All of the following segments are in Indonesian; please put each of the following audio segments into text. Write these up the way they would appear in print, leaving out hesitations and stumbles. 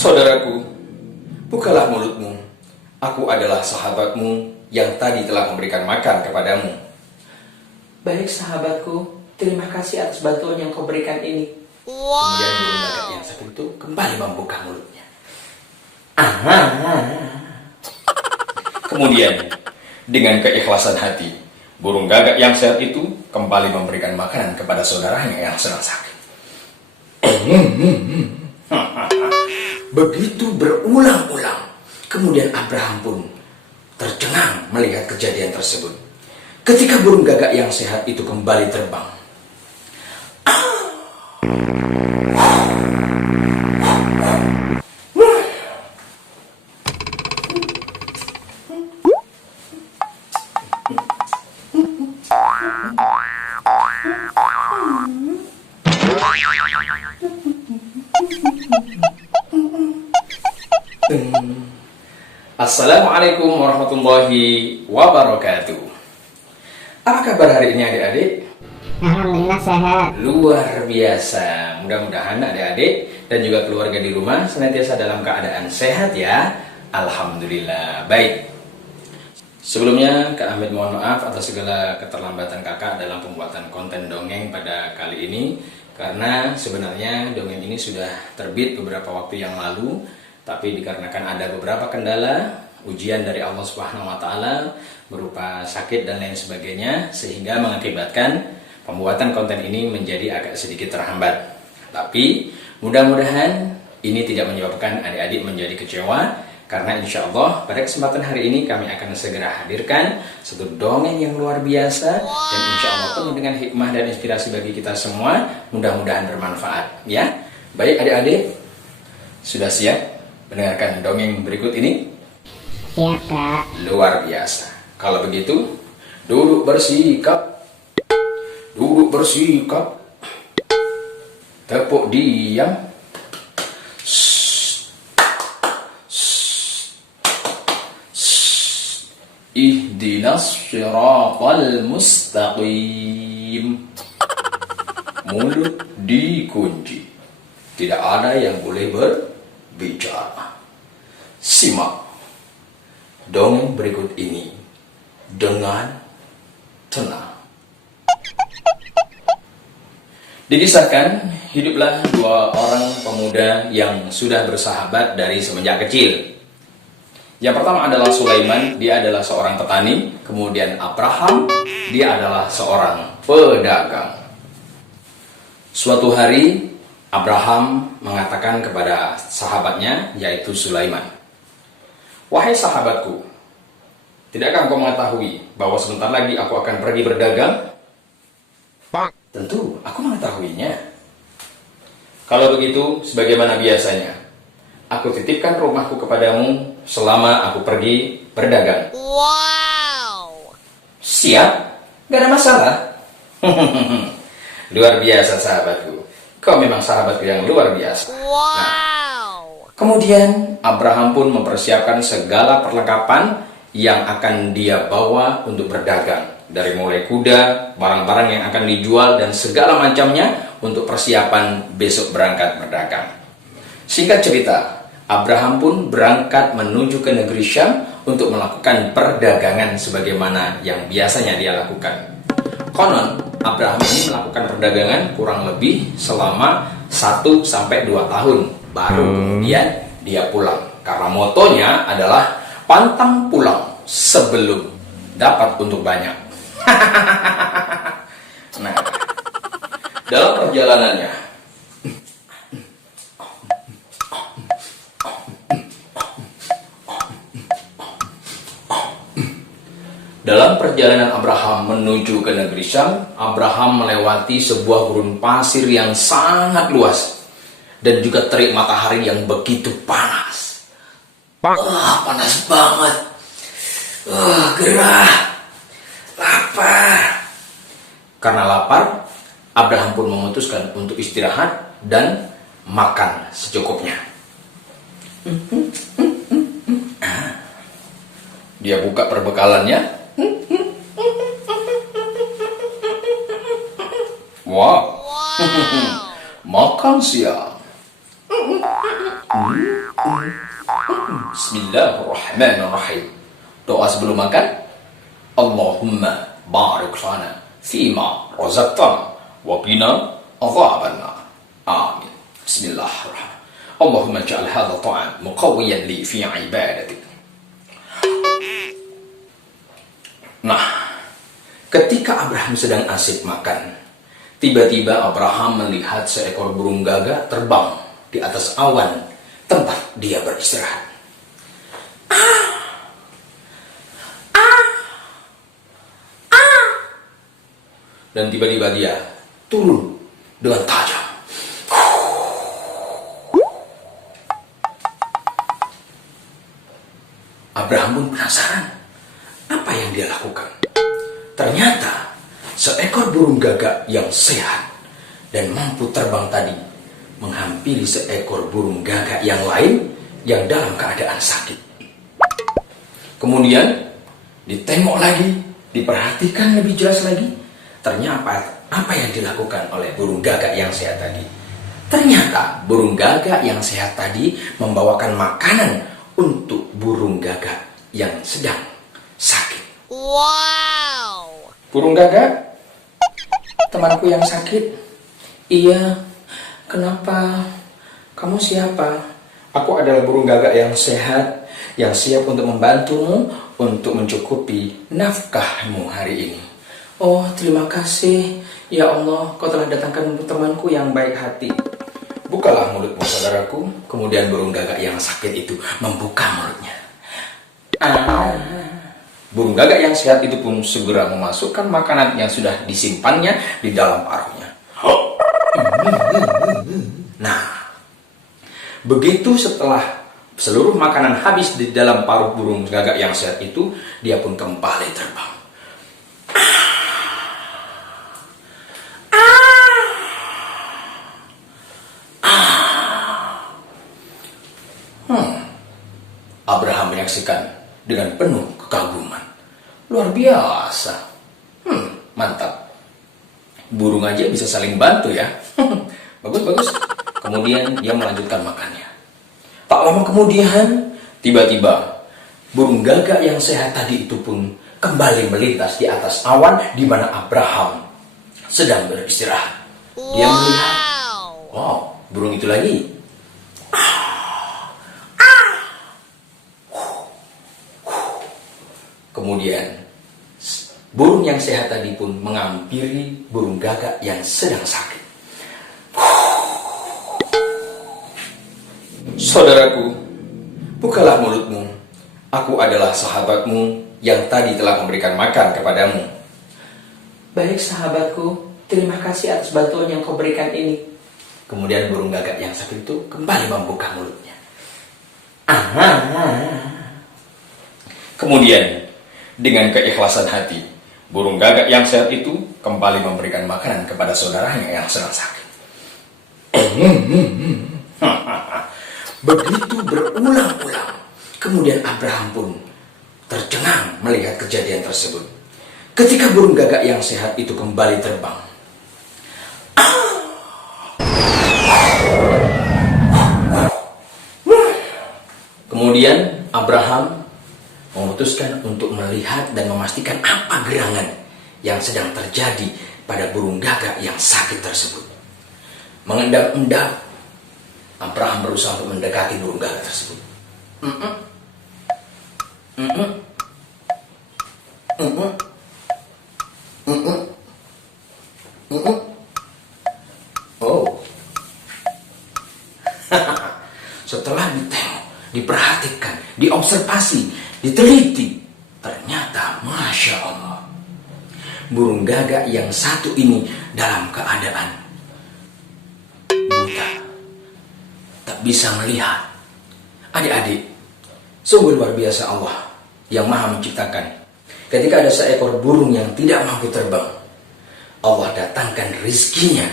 Saudaraku, bukalah mulutmu. Aku adalah sahabatmu yang tadi telah memberikan makan kepadamu. Baik sahabatku, terima kasih atas bantuan yang kau berikan ini. Kemudian burung gagak yang satu itu kembali membuka mulutnya. Kemudian, dengan keikhlasan hati, burung gagak yang sehat itu kembali memberikan makanan kepada saudaranya yang sedang sakit. Begitu berulang-ulang, kemudian Abraham pun tercengang melihat kejadian tersebut. Ketika burung gagak yang sehat itu kembali terbang, Assalamualaikum warahmatullahi wabarakatuh. Apa kabar hari ini adik-adik? Alhamdulillah sehat. Luar biasa. Mudah-mudahan adik-adik dan juga keluarga di rumah senantiasa dalam keadaan sehat ya. Alhamdulillah. Baik. Sebelumnya Kak Ahmed mohon maaf atas segala keterlambatan kakak dalam pembuatan konten dongeng pada kali ini. Karena sebenarnya dongeng ini sudah terbit beberapa waktu yang lalu, tapi dikarenakan ada beberapa kendala, ujian dari Allah Subhanahu wa taala berupa sakit dan lain sebagainya, sehingga mengakibatkan pembuatan konten ini menjadi agak sedikit terhambat. Tapi mudah-mudahan ini tidak menyebabkan adik-adik menjadi kecewa, karena insya Allah pada kesempatan hari ini kami akan segera hadirkan satu dongeng yang luar biasa, dan insya Allah penuh dengan hikmah dan inspirasi bagi kita semua. Mudah-mudahan bermanfaat ya. Baik adik-adik, sudah siap mendengarkan dongeng berikut ini? Siap, Kak. Luar biasa. Kalau begitu, duduk bersikap. Duduk bersikap. Tepuk diam. Ihdinas siratal mustaqim. Mulut dikunci. Tidak ada yang boleh berbicara. Simak dongeng berikut ini dengan tenang. Dikisahkan, hiduplah dua orang pemuda yang sudah bersahabat dari semenjak kecil. Yang pertama adalah Sulaiman, dia adalah seorang petani. Kemudian Abraham, dia adalah seorang pedagang. Suatu hari, Abraham mengatakan kepada sahabatnya, yaitu Sulaiman, "Wahai sahabatku, tidakkah engkau mengetahui bahwa sebentar lagi aku akan pergi berdagang?" "Tentu, aku mengetahuinya." "Kalau begitu, sebagaimana biasanya, aku titipkan rumahku kepadamu selama aku pergi berdagang." Wow. "Siap, gak ada masalah." Luar biasa sahabatku. Kau memang sahabatku yang luar biasa. Wow. Kemudian Abraham pun mempersiapkan segala perlengkapan yang akan dia bawa untuk berdagang. Dari mulai kuda, barang-barang yang akan dijual, dan segala macamnya untuk persiapan besok berangkat berdagang. Singkat cerita, Abraham pun berangkat menuju ke negeri Syam untuk melakukan perdagangan sebagaimana yang biasanya dia lakukan. Konon, Abraham ini melakukan perdagangan kurang lebih selama 1-2 tahun. Baru kemudian dia pulang. Karena motonya adalah pantang pulang sebelum dapat untuk banyak. Nah, dalam perjalanannya, Abraham menuju ke negeri Syam, Abraham melewati sebuah gurun pasir yang sangat luas dan juga terik matahari yang begitu panas. Panas banget. Gerah. Lapar. Karena lapar, Abraham pun memutuskan untuk istirahat dan makan secukupnya. Dia buka perbekalannya. Wow. Makan siang. Bismillahirrahmanirrahim. Doa sebelum makan. Allahumma barik lana fima razaqtana wa qina adzabannar. Amin. Bismillahirrahmanirrahim. Allahumma ja'al hadha ta'am muqawwiyan li fi ibadatik. Nah, ketika Abraham sedang asik makan, tiba-tiba Abraham melihat seekor burung gagak terbang di atas awan tempat dia beristirahat. Dan tiba-tiba dia turun dengan tajam. Abraham pun penasaran apa yang dia lakukan. Ternyata seekor burung gagak yang sehat dan mampu terbang tadi menghampiri seekor burung gagak yang lain yang dalam keadaan sakit. Kemudian ditengok lagi, diperhatikan lebih jelas lagi. Ternyata apa yang dilakukan oleh burung gagak yang sehat tadi? Ternyata burung gagak yang sehat tadi membawakan makanan untuk burung gagak yang sedang sakit. Wow. Burung gagak, temanku yang sakit. Iya, kenapa? Kamu siapa? Aku adalah burung gagak yang sehat, yang siap untuk membantumu untuk mencukupi nafkahmu hari ini. Oh, terima kasih. Ya Allah, kau telah datangkan temanku yang baik hati. Bukalah mulutmu, saudaraku. Kemudian burung gagak yang sakit itu membuka mulutnya. Burung gagak yang sehat itu pun segera memasukkan makanan yang sudah disimpannya di dalam paruhnya. Nah, begitu setelah seluruh makanan habis di dalam paruh burung gagak yang sehat itu, dia pun kembali terbang. Abraham menyaksikan dengan penuh kekaguman. Luar biasa. Mantap. Burung aja bisa saling bantu ya. Bagus. Kemudian dia melanjutkan makannya. Tak lama kemudian, tiba-tiba burung gagak yang sehat tadi itu pun kembali melintas di atas awan di mana Abraham sedang beristirahat. Dia melihat, wow, burung itu lagi. Kemudian burung yang sehat tadi pun menghampiri burung gagak yang sedang sakit. Saudaraku, bukalah mulutmu. Aku adalah sahabatmu yang tadi telah memberikan makan kepadamu. Baik sahabatku, terima kasih atas bantuan yang kau berikan ini. Kemudian burung gagak yang sakit itu kembali membuka mulutnya. Kemudian dengan keikhlasan hati, burung gagak yang sehat itu kembali memberikan makanan kepada saudaranya yang sedang sakit. Begitu berulang-ulang, kemudian Abraham pun tercengang melihat kejadian tersebut. Ketika burung gagak yang sehat itu kembali terbang, kemudian Abraham memutuskan untuk melihat dan memastikan apa gerangan yang sedang terjadi pada burung gagak yang sakit tersebut. Mengendap-endap, Abraham berusaha untuk mendekati burung gagak tersebut. Oh. Setelah ditengok, diperhatikan, diobservasi, diteliti, ternyata Masya Allah, burung gagak yang satu ini dalam keadaan buta, tak bisa melihat. Adik-adik, sungguh luar biasa Allah yang maha menciptakan. Ketika ada seekor burung yang tidak mampu terbang, Allah datangkan rizkinya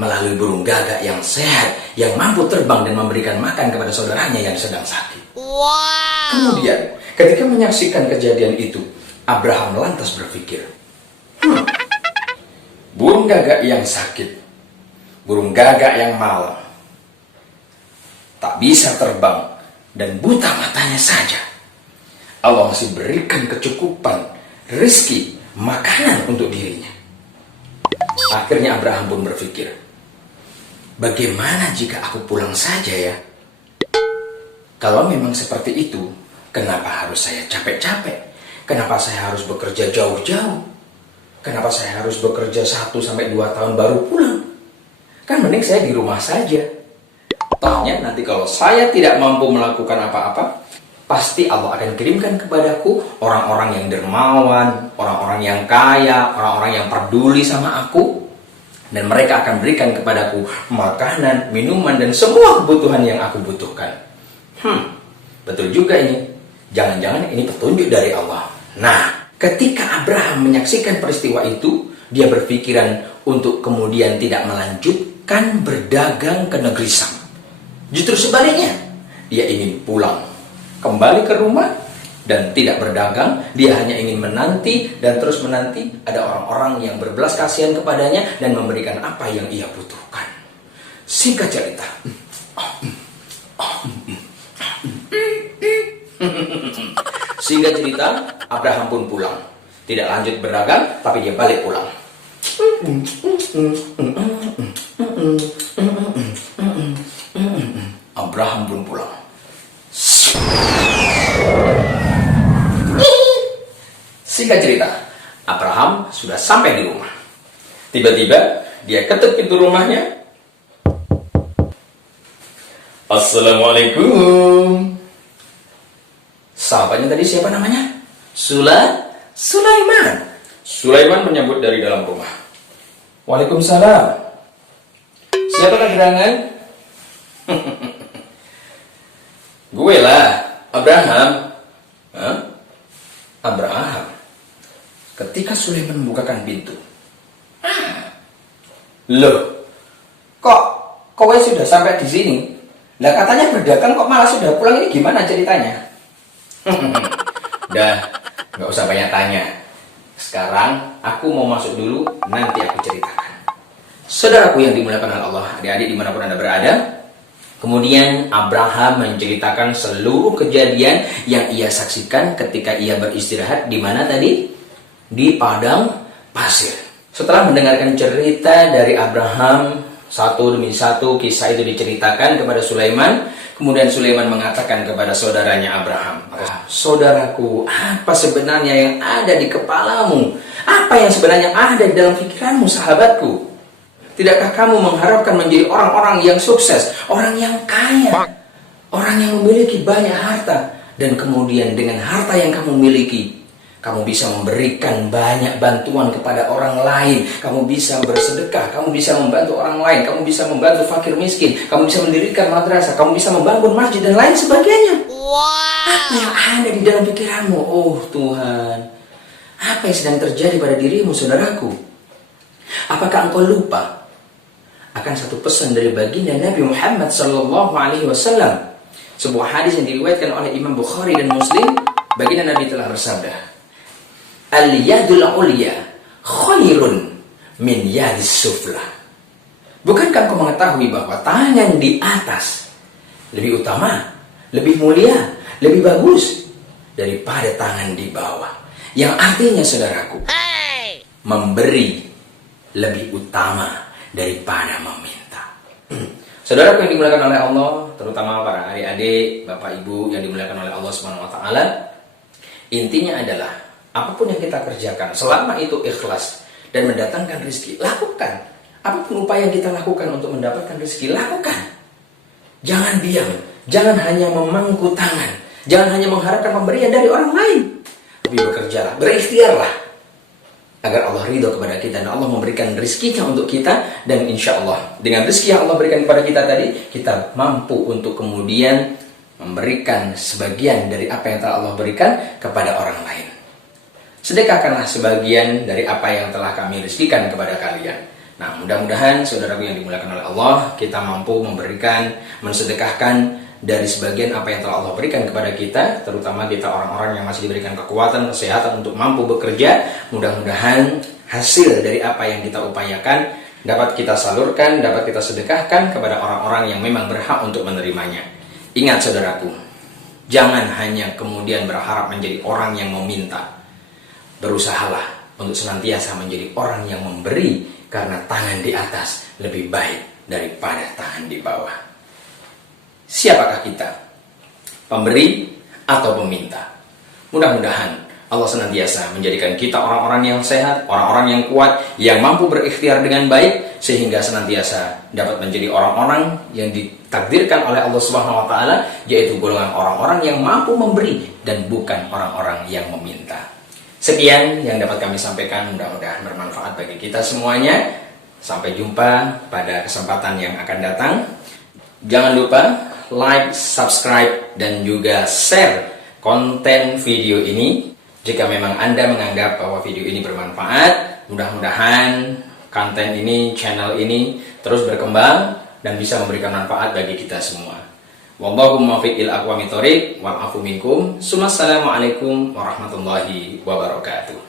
melalui burung gagak yang sehat, yang mampu terbang dan memberikan makan kepada saudaranya yang sedang sakit. Wow. Kemudian, ketika menyaksikan kejadian itu, Abraham lantas berpikir, burung gagak yang sakit, burung gagak yang malang, tak bisa terbang, dan buta matanya saja, Allah masih berikan kecukupan rezeki, makanan untuk dirinya. Akhirnya Abraham pun berpikir, bagaimana jika aku pulang saja ya? Kalau memang seperti itu, kenapa harus saya capek-capek? Kenapa saya harus bekerja jauh-jauh? Kenapa saya harus bekerja 1-2 tahun baru pulang? Kan mending saya di rumah saja. Tohnya nanti kalau saya tidak mampu melakukan apa-apa, pasti Allah akan kirimkan kepadaku orang-orang yang dermawan, orang-orang yang kaya, orang-orang yang peduli sama aku. Dan mereka akan berikan kepadaku makanan, minuman, dan semua kebutuhan yang aku butuhkan. Betul juga ini. Jangan-jangan ini petunjuk dari Allah. Nah, ketika Abraham menyaksikan peristiwa itu, dia berpikiran untuk kemudian tidak melanjutkan berdagang ke negeri Sam. Justru sebaliknya, dia ingin pulang, kembali ke rumah, dan tidak berdagang. Dia hanya ingin menanti dan terus menanti ada orang-orang yang berbelas kasihan kepadanya dan memberikan apa yang ia butuhkan. Singkat cerita, Abraham pun pulang. Tidak lanjut berdagang, tapi dia balik pulang. Abraham pun pulang. Singkat cerita, Abraham sudah sampai di rumah. Tiba-tiba dia ketuk pintu rumahnya. Assalamualaikum. Sahabatnya tadi siapa namanya? Sulaiman. Sulaiman menyambut dari dalam rumah. Waalaikumsalam. Siapakah gerangan? Gue lah, Abraham. Abraham. Ketika Sulaiman membukakan pintu, loh, kok kowe sudah sampai di sini? Lah katanya berdagang kok malah sudah pulang, ini gimana ceritanya? Dah, nggak usah banyak tanya. Sekarang aku mau masuk dulu, nanti aku ceritakan. Saudaraku yang dimuliakan oleh Allah, adik-adik dimanapun Anda berada. Kemudian Abraham menceritakan seluruh kejadian yang ia saksikan ketika ia beristirahat di mana tadi? Di padang pasir. Setelah mendengarkan cerita dari Abraham, satu demi satu kisah itu diceritakan kepada Sulaiman. Kemudian Sulaiman mengatakan kepada saudaranya Abraham, saudaraku, apa sebenarnya yang ada di kepalamu? Apa yang sebenarnya ada di dalam pikiranmu, sahabatku? Tidakkah kamu mengharapkan menjadi orang-orang yang sukses, orang yang kaya, orang yang memiliki banyak harta, dan kemudian dengan harta yang kamu miliki, kamu bisa memberikan banyak bantuan kepada orang lain, kamu bisa bersedekah, kamu bisa membantu orang lain, kamu bisa membantu fakir miskin, kamu bisa mendirikan madrasah, kamu bisa membangun masjid dan lain sebagainya. Apa yang ada di dalam pikiranmu? Oh Tuhan, apa yang sedang terjadi pada dirimu, saudaraku? Apakah engkau lupa akan satu pesan dari baginda Nabi Muhammad SAW? Sebuah hadis yang diriwayatkan oleh Imam Bukhari dan Muslim. Baginda Nabi telah bersabda, Al-yadul ulya khairun min yadis sufla. Bukankah engkau mengetahui bahwa tangan di atas lebih utama, lebih mulia, lebih bagus daripada tangan di bawah? Yang artinya, saudaraku, memberi lebih utama daripada meminta. Saudaraku yang dimuliakan oleh Allah, terutama para adik-adik, bapak ibu yang dimuliakan oleh Allah Subhanahu wa taala, intinya adalah apapun yang kita kerjakan, selama itu ikhlas dan mendatangkan rezeki, lakukan. Apapun upaya yang kita lakukan untuk mendapatkan rezeki, lakukan. Jangan diam, jangan hanya memangku tangan, jangan hanya mengharapkan pemberian dari orang lain. Tapi bekerjalah, berikhtiarlah agar Allah ridho kepada kita dan Allah memberikan rezekinya untuk kita. Dan insya Allah dengan rezeki yang Allah berikan kepada kita tadi, kita mampu untuk kemudian memberikan sebagian dari apa yang telah Allah berikan kepada orang lain. Sedekahkanlah sebagian dari apa yang telah kami rezekikan kepada kalian. Nah, mudah-mudahan saudaraku yang dimuliakan oleh Allah, kita mampu memberikan, mensedekahkan dari sebagian apa yang telah Allah berikan kepada kita, terutama kita orang-orang yang masih diberikan kekuatan, kesehatan untuk mampu bekerja. Mudah-mudahan hasil dari apa yang kita upayakan dapat kita salurkan, dapat kita sedekahkan kepada orang-orang yang memang berhak untuk menerimanya. Ingat saudaraku, Jangan hanya kemudian berharap menjadi orang yang meminta. Berusahalah untuk senantiasa menjadi orang yang memberi, karena tangan di atas lebih baik daripada tangan di bawah. Siapakah kita? Pemberi atau peminta? Mudah-mudahan Allah senantiasa menjadikan kita orang-orang yang sehat, orang-orang yang kuat, yang mampu berikhtiar dengan baik, sehingga senantiasa dapat menjadi orang-orang yang ditakdirkan oleh Allah Subhanahu wa taala, yaitu golongan orang-orang yang mampu memberi dan bukan orang-orang yang meminta. Sekian yang dapat kami sampaikan, mudah-mudahan bermanfaat bagi kita semuanya. Sampai jumpa pada kesempatan yang akan datang. Jangan lupa like, subscribe, dan juga share konten video ini. Jika memang Anda menganggap bahwa video ini bermanfaat, mudah-mudahan konten ini, channel ini terus berkembang dan bisa memberikan manfaat bagi kita semua. Wallahu muwaffiq ila aqwamit thoriq wal afu minkum. Assalamualaikum warahmatullahi wabarakatuh.